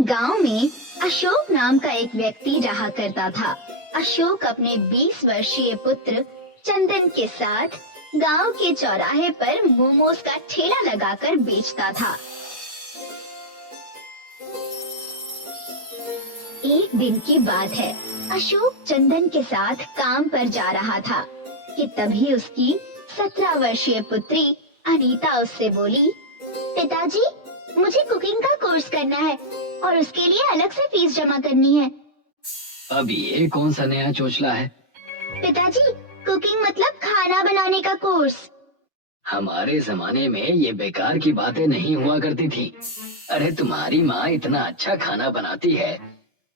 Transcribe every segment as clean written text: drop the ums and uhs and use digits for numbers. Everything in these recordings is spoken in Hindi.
गांव में अशोक नाम का एक व्यक्ति रहा करता था। अशोक अपने 20 वर्षीय पुत्र चंदन के साथ गांव के चौराहे पर मोमोज का ठेला लगाकर बेचता था। एक दिन की बात है, अशोक चंदन के साथ काम पर जा रहा था कि तभी उसकी 17 वर्षीय पुत्री अनीता उससे बोली, पिताजी, मुझे कुकिंग का कोर्स करना है और उसके लिए अलग से फीस जमा करनी है। अब ये कौन सा नया चोचला है? पिताजी, कुकिंग मतलब खाना बनाने का कोर्स। हमारे जमाने में ये बेकार की बातें नहीं हुआ करती थी। अरे तुम्हारी माँ इतना अच्छा खाना बनाती है,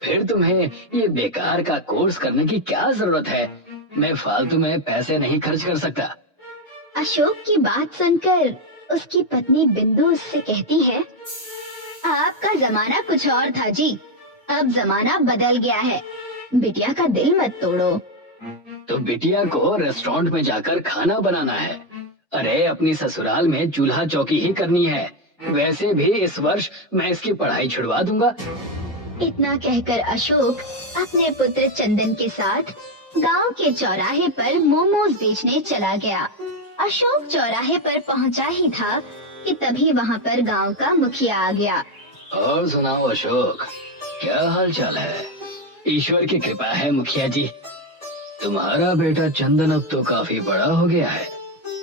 फिर तुम्हें ये बेकार का कोर्स करने की क्या जरूरत है? मैं फालतू में पैसे नहीं खर्च कर सकता। अशोक की बात सुनकर उसकी पत्नी बिंदु उससे कहती है, आपका जमाना कुछ और था जी, अब जमाना बदल गया है। बिटिया का दिल मत तोड़ो। तो बिटिया को रेस्टोरेंट में जाकर खाना बनाना है। अरे अपनी ससुराल में चूल्हा चौकी ही करनी है। वैसे भी इस वर्ष मैं इसकी पढ़ाई छुड़वा दूंगा। इतना कहकर अशोक अपने पुत्र चंदन के साथ गांव के चौराहे पर मोमोज बेचने चला गया। अशोक चौराहे पर पहुंचा ही था कि तभी वहां पर गांव का मुखिया आ गया। और सुनाओ अशोक, क्या हाल चाल है? ईश्वर की कृपा है मुखिया जी। तुम्हारा बेटा चंदन अब तो काफी बड़ा हो गया है।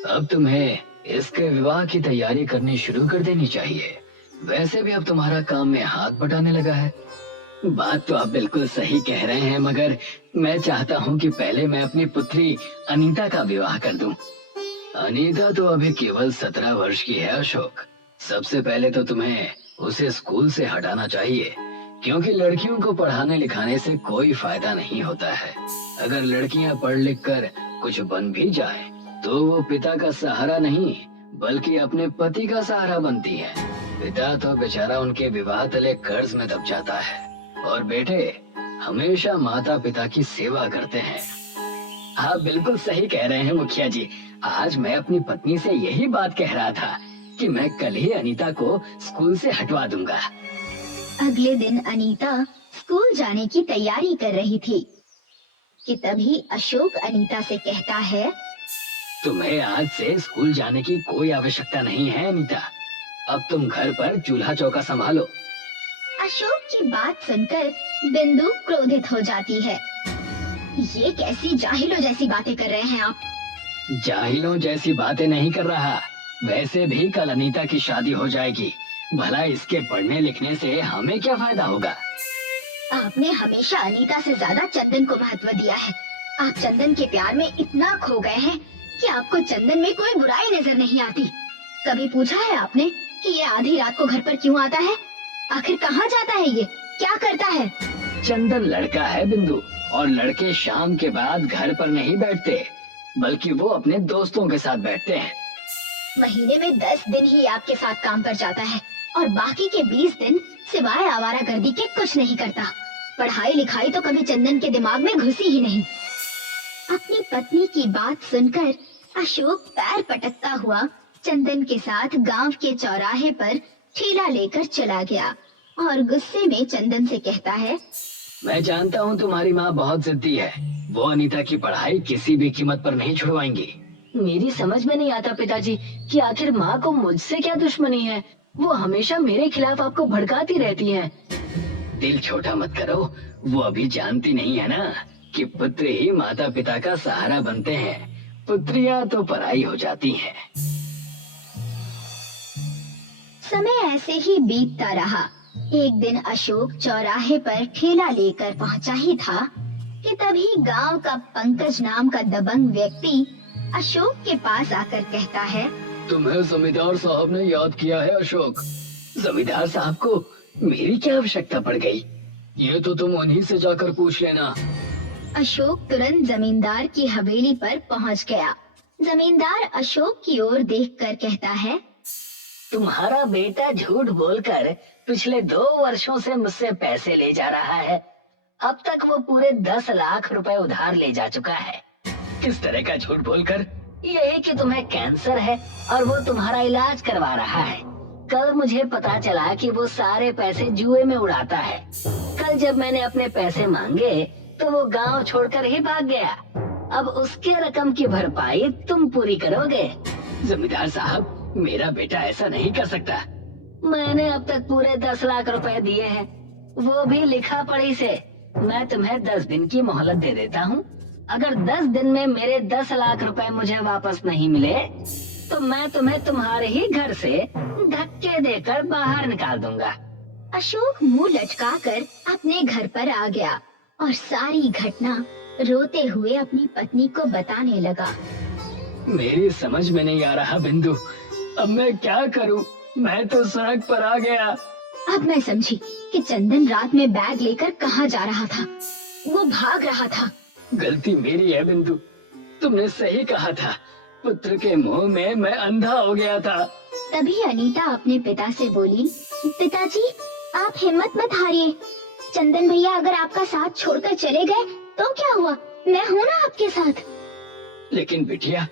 अब तुम्हें इसके विवाह की तैयारी करनी शुरू कर देनी चाहिए। वैसे भी अब तुम्हारा काम में हाथ बटाने लगा है। बात तो आप बिल्कुल सही कह रहे हैं, मगर मैं चाहता हूँ कि पहले मैं अपनी पुत्री अनीता का विवाह कर दूं। अनीता तो अभी केवल 17 वर्ष की है अशोक। सबसे पहले तो तुम्हें उसे स्कूल से हटाना चाहिए, क्योंकि लड़कियों को पढ़ाने लिखाने से कोई फायदा नहीं होता है। अगर लड़कियां पढ़ लिख कर कुछ बन भी जाए तो वो पिता का सहारा नहीं बल्कि अपने पति का सहारा बनती है। पिता तो बेचारा उनके विवाह तले कर्ज में दब जाता है और बेटे हमेशा माता पिता की सेवा करते हैं। आप बिल्कुल सही कह रहे हैं मुखिया जी। आज मैं अपनी पत्नी से यही बात कह रहा था कि मैं कल ही अनीता को स्कूल से हटवा दूंगा। अगले दिन अनीता स्कूल जाने की तैयारी कर रही थी कि तभी अशोक अनीता से कहता है, तुम्हें आज से स्कूल जाने की कोई आवश्यकता नहीं है अनीता। अब तुम घर पर चूल्हा चौका संभालो। अशोक की बात सुनकर बिंदु क्रोधित हो जाती है। ये कैसी जाहिलों जैसी बातें कर रहे हैं आप? जाहिलों जैसी बातें नहीं कर रहा। वैसे भी कल अनीता की शादी हो जाएगी। भला इसके पढ़ने लिखने से हमें क्या फायदा होगा? आपने हमेशा अनीता से ज्यादा चंदन को महत्व दिया है। आप चंदन के प्यार में इतना खो गए हैं कि आपको चंदन में कोई बुराई नजर नहीं आती। कभी पूछा है आपने कि ये आधी रात को घर पर क्यों आता है? आखिर कहाँ जाता है? ये क्या करता है? चंदन लड़का है बिंदु, और लड़के शाम के बाद घर पर नहीं बैठते बल्कि वो अपने दोस्तों के साथ बैठते हैं। महीने में 10 दिन ही आपके साथ काम पर जाता है और बाकी के 20 दिन सिवाय आवारागर्दी के कुछ नहीं करता। पढ़ाई लिखाई तो कभी चंदन के दिमाग में घुसी ही नहीं। अपनी पत्नी की बात सुनकर अशोक पैर पटकता हुआ चंदन के साथ गांव के चौराहे पर ठेला लेकर चला गया और गुस्से में चंदन से कहता है, मैं जानता हूँ तुम्हारी माँ बहुत जिद्दी है। वो अनीता की पढ़ाई किसी भी कीमत पर नहीं छुड़वाएंगी। मेरी समझ में नहीं आता पिताजी कि आखिर माँ को मुझसे क्या दुश्मनी है। वो हमेशा मेरे खिलाफ आपको भड़काती रहती हैं। दिल छोटा मत करो। वो अभी जानती नहीं है ना कि पुत्र ही माता पिता का सहारा बनते हैं। पुत्रियाँ तो पराई हो जाती हैं। समय ऐसे ही बीतता रहा। एक दिन अशोक चौराहे पर ठेला लेकर पहुंचा ही था कि तभी गांव का पंकज नाम का दबंग व्यक्ति अशोक के पास आकर कहता है, तुम्हें जमींदार साहब ने याद किया है अशोक। जमींदार साहब को मेरी क्या आवश्यकता पड़ गई? ये तो तुम उन्हीं से जाकर पूछ लेना। अशोक तुरंत जमींदार की हवेली पर पहुंच गया। जमींदार अशोक की ओर देखकर कहता है, तुम्हारा बेटा झूठ बोलकर पिछले 2 वर्षों से मुझसे पैसे ले जा रहा है। अब तक वो पूरे 10 लाख रुपए उधार ले जा चुका है। किस तरह का झूठ बोलकर? यही कि तुम्हें कैंसर है और वो तुम्हारा इलाज करवा रहा है। कल मुझे पता चला कि वो सारे पैसे जुए में उड़ाता है। कल जब मैंने अपने पैसे मांगे तो वो गांव छोड़कर ही भाग गया। अब उसके रकम की भरपाई तुम पूरी करोगे। जमींदार साहब, मेरा बेटा ऐसा नहीं कर सकता। मैंने अब तक पूरे 10 लाख रुपए दिए हैं, वो भी लिखा पढ़ी से। मैं तुम्हें 10 दिन की मोहलत दे देता हूँ। अगर 10 दिन में मेरे 10 लाख रुपए मुझे वापस नहीं मिले तो मैं तुम्हें तुम्हारे ही घर से धक्के देकर बाहर निकाल दूंगा। अशोक मुंह लटकाकर अपने घर पर आ गया और सारी घटना रोते हुए अपनी पत्नी को बताने लगा। मेरी समझ में नहीं आ रहा बिंदु, अब मैं क्या करूं? मैं तो सड़क पर आ गया। अब मैं समझी कि चंदन रात में बैग लेकर कहाँ जा रहा था। वो भाग रहा था। गलती मेरी है बिंदु, तुमने सही कहा था। पुत्र के मुंह में मैं अंधा हो गया था। तभी अनीता अपने पिता से बोली, पिताजी आप हिम्मत मत हारिए। चंदन भैया अगर आपका साथ छोड़कर चले गए तो क्या हुआ, मैं हूँ ना आपके साथ। लेकिन बिटिया,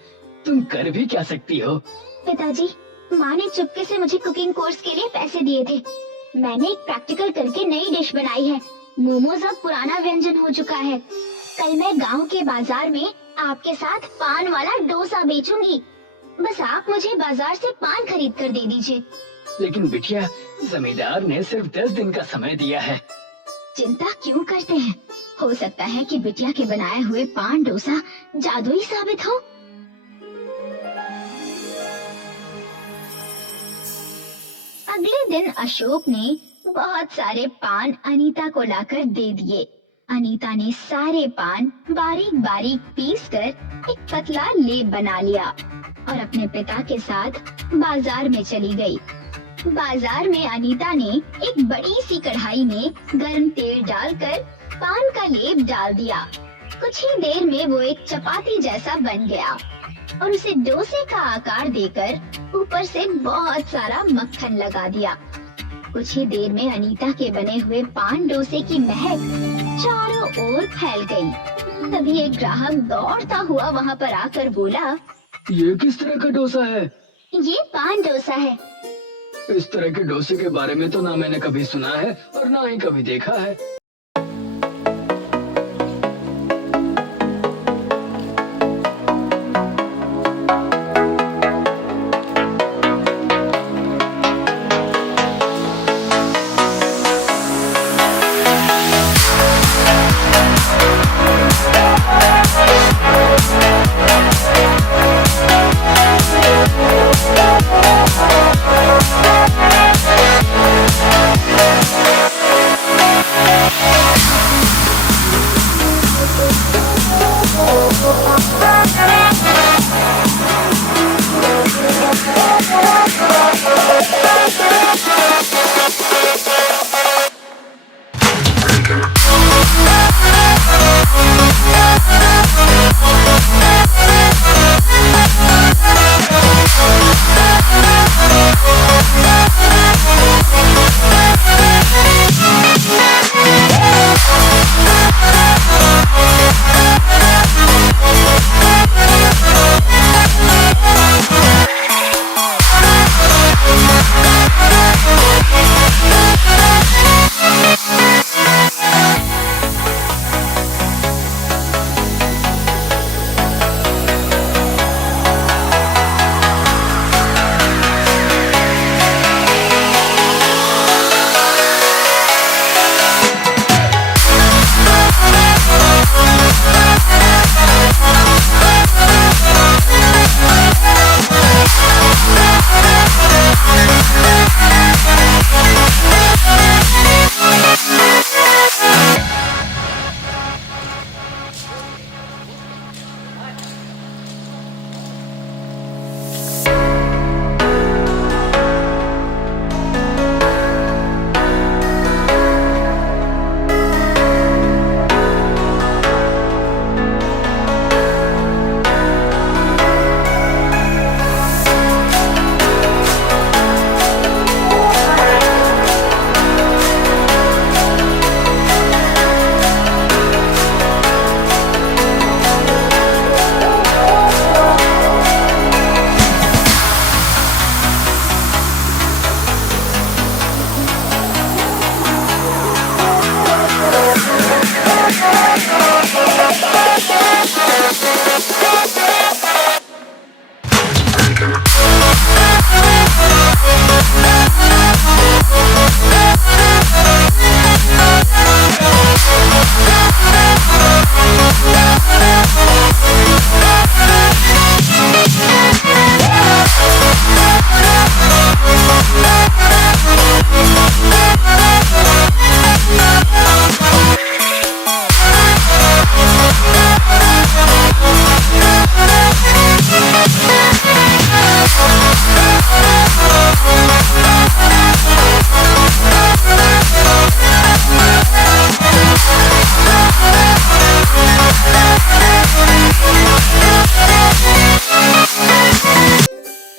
तुम कर भी क्या सकती हो? पिताजी, माँ ने चुपके से मुझे कुकिंग कोर्स के लिए पैसे दिए थे। मैंने एक प्रैक्टिकल करके नई डिश बनाई है। मोमोज अब पुराना व्यंजन हो चुका है। कल मैं गांव के बाजार में आपके साथ पान वाला डोसा बेचूंगी। बस आप मुझे बाजार से पान खरीद कर दे दीजिए। लेकिन बिटिया, जमींदार ने सिर्फ 10 दिन का समय दिया है। चिंता क्यों करते हैं? हो सकता है कि बिटिया के बनाए हुए पान डोसा जादुई साबित हो। अगले दिन अशोक ने बहुत सारे पान अनीता को लाकर दे दिए। अनीता ने सारे पान बारीक बारीक पीसकर एक पतला लेप बना लिया और अपने पिता के साथ बाजार में चली गई। बाजार में अनीता ने एक बड़ी सी कढ़ाई में गर्म तेल डालकर पान का लेप डाल दिया। कुछ ही देर में वो एक चपाती जैसा बन गया और उसे डोसे का आकार देकर ऊपर से बहुत सारा मक्खन लगा दिया। कुछ ही देर में अनीता के बने हुए पान डोसे की महक चारों ओर फैल गई। तभी एक ग्राहक दौड़ता हुआ वहाँ पर आकर बोला, ये किस तरह का डोसा है? ये पान डोसा है। इस तरह के डोसे के बारे में तो ना मैंने कभी सुना है और ना ही कभी देखा है।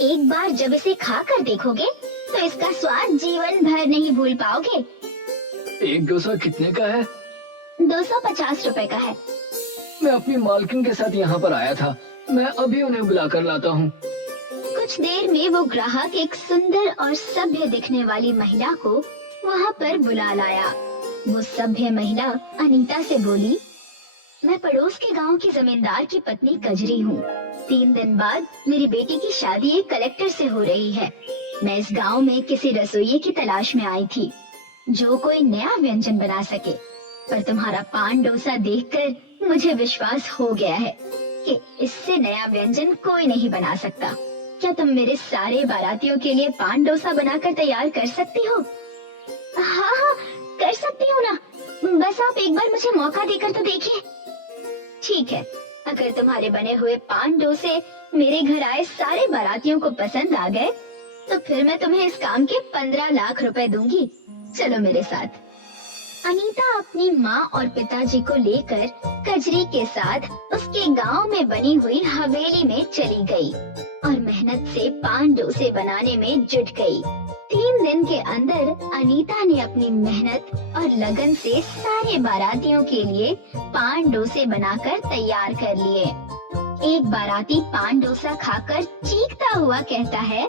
एक बार जब इसे खाकर देखोगे तो इसका स्वाद जीवन भर नहीं भूल पाओगे। एक डोसा कितने का है? 250 रुपए का है। मैं अपनी मालकिन के साथ यहाँ पर आया था, मैं अभी उन्हें बुला कर लाता हूँ। कुछ देर में वो ग्राहक एक सुंदर और सभ्य दिखने वाली महिला को वहाँ पर बुला लाया। वो सभ्य महिला अनीता से बोली, मैं पड़ोस के गांव की जमींदार की पत्नी कजरी हूँ। 3 दिन बाद मेरी बेटी की शादी एक कलेक्टर से हो रही है। मैं इस गांव में किसी रसोइये की तलाश में आई थी जो कोई नया व्यंजन बना सके, पर तुम्हारा पान डोसा देखकर मुझे विश्वास हो गया है कि इससे नया व्यंजन कोई नहीं बना सकता। क्या तुम मेरे सारे बारातियों के लिए पान डोसा बनाकर तैयार कर सकती हो? हाँ हाँ, कर सकती हूँ ना, बस आप एक बार मुझे मौका देकर तो देखिए। ठीक है, अगर तुम्हारे बने हुए पान डोसे मेरे घर आए सारे बारातियों को पसंद आ गए तो फिर मैं तुम्हें इस काम के 15 लाख रुपए दूंगी। चलो मेरे साथ। अनीता अपनी माँ और पिताजी को लेकर कजरी के साथ उसके गांव में बनी हुई हवेली में चली गई और मेहनत से पान डोसे बनाने में जुट गई। 3 दिन के अंदर अनीता ने अपनी मेहनत और लगन से सारे बारातियों के लिए पान डोसे बनाकर तैयार कर लिए। एक बाराती पान डोसा खाकर चीखता हुआ कहता है,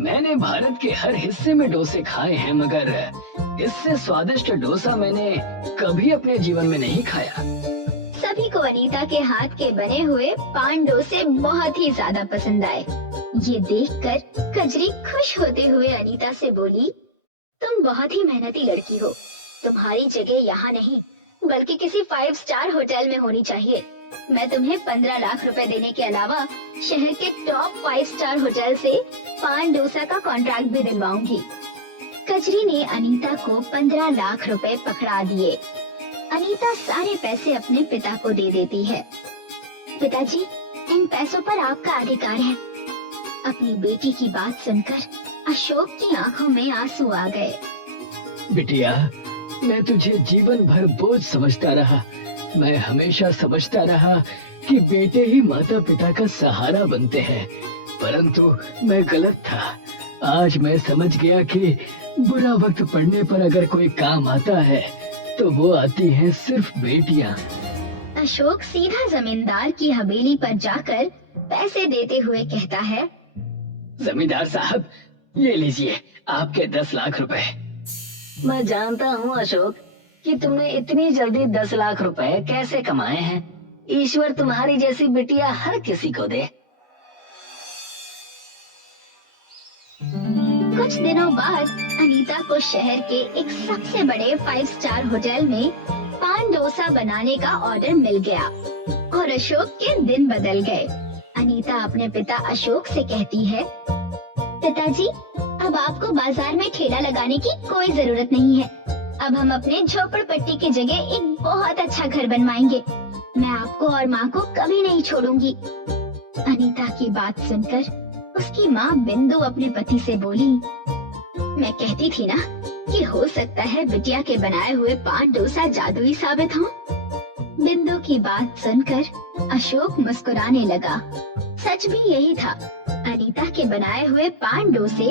मैंने भारत के हर हिस्से में डोसे खाए हैं, मगर इससे स्वादिष्ट डोसा मैंने कभी अपने जीवन में नहीं खाया। सभी को अनीता के हाथ के बने हुए पान डोसे बहुत ही ज्यादा पसंद आए। ये देखकर कजरी खुश होते हुए अनीता से बोली, तुम बहुत ही मेहनती लड़की हो। तुम्हारी जगह यहाँ नहीं बल्कि किसी 5 स्टार होटल में होनी चाहिए। मैं तुम्हें 15 लाख रुपए देने के अलावा शहर के टॉप 5 स्टार होटल से पान डोसा का कॉन्ट्रैक्ट भी दिलवाऊंगी। कजरी ने अनीता को 15 लाख रुपए पकड़ा दिए। अनीता सारे पैसे अपने पिता को दे देती है। पिताजी, इन पैसों पर आपका अधिकार है। अपनी बेटी की बात सुनकर अशोक की आंखों में आंसू आ गए। बिटिया, मैं तुझे जीवन भर बोझ समझता रहा। मैं हमेशा समझता रहा कि बेटे ही माता पिता का सहारा बनते हैं, परंतु मैं गलत था। आज मैं समझ गया कि बुरा वक्त पड़ने पर अगर कोई काम आता है तो वो आती हैं सिर्फ बेटियां। अशोक सीधा जमींदार की हवेली पर जाकर पैसे देते हुए कहता है, जमींदार साहब, ये लीजिए आपके 10 लाख रुपए। मैं जानता हूँ अशोक कि तुमने इतनी जल्दी 10 लाख रुपए कैसे कमाए हैं। ईश्वर तुम्हारी जैसी बिटिया हर किसी को दे। कुछ दिनों बाद अनीता को शहर के एक सबसे बड़े 5 स्टार होटल में पान डोसा बनाने का ऑर्डर मिल गया और अशोक के दिन बदल गए। अनीता अपने पिता अशोक से कहती है, पिताजी, अब आपको बाजार में ठेला लगाने की कोई जरूरत नहीं है। अब हम अपने झोपड़पट्टी की जगह एक बहुत अच्छा घर बनवाएंगे। मैं आपको और माँ को कभी नहीं छोड़ूंगी। अनीता की बात सुनकर उसकी माँ बिंदु अपने पति से बोली, मैं कहती थी ना कि हो सकता है बिटिया के बनाए हुए पान डोसा जादुई साबित हो। बिंदु की बात सुनकर अशोक मुस्कुराने लगा। सच भी यही था। अनीता के बनाए हुए पान डोसे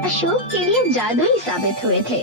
अशोक के लिए जादुई साबित हुए थे।